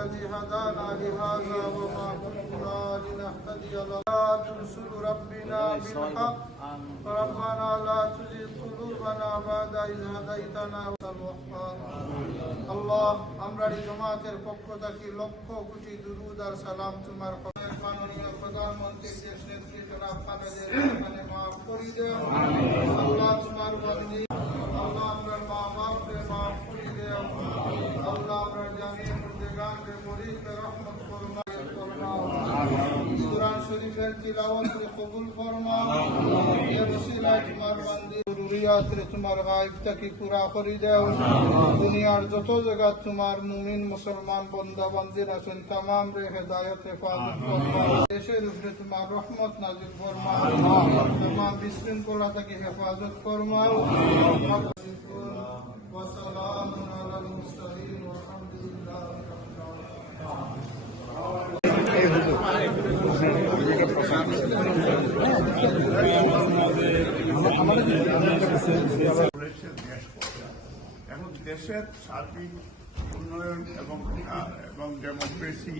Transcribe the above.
الذي هدانا لهذا وما كنا لنهتدي لولا رسل ربنا بالحق ربنا لا تزغ قلوبنا بعد إذ هديتنا والوهاب আল্লাহ আমরা এই জামাতের পক্ষ থেকে লক্ষ কোটি দুরূদ আর সালাম তোমার মাননীয় প্রধানমন্ত্রী দেশ নেত্রী জনাব খালেদা জিয়াকে মাফ করে দাও আল্লাহ তোমার বন্দী আল্লাহ আমরা মা বাপকে মাফ করে দাও আল্লাহ আমরা জানি মুর্দেগানকে মরিদকে রহমত ফরমাও কুরআন শরীফের তিলাওয়াতকে কবুল ফরমাও এই ওসিলায় তোমার বন্দী জরুরিয়াতকে তোমার গায়ব থেকে পুরা করে দাও দুনিয়ার যত জায়গা তোমার মুমিন মুসলমান বান্দা বান্দির আছেন तमाम রে হেদায়েত হেফাজত ফরমাও দেশের উপরে তোমার রহমত নাযিল ফরমাও तमाम বিশৃঙ্খলা থেকে হেফাজত ফরমাও ওয়া সালামুন আলাল মুরসালিন ওয়ালহামদুলিল্লাহি এখন দেশের সার্বিক উন্নয়ন এবং ডেমোক্রেসি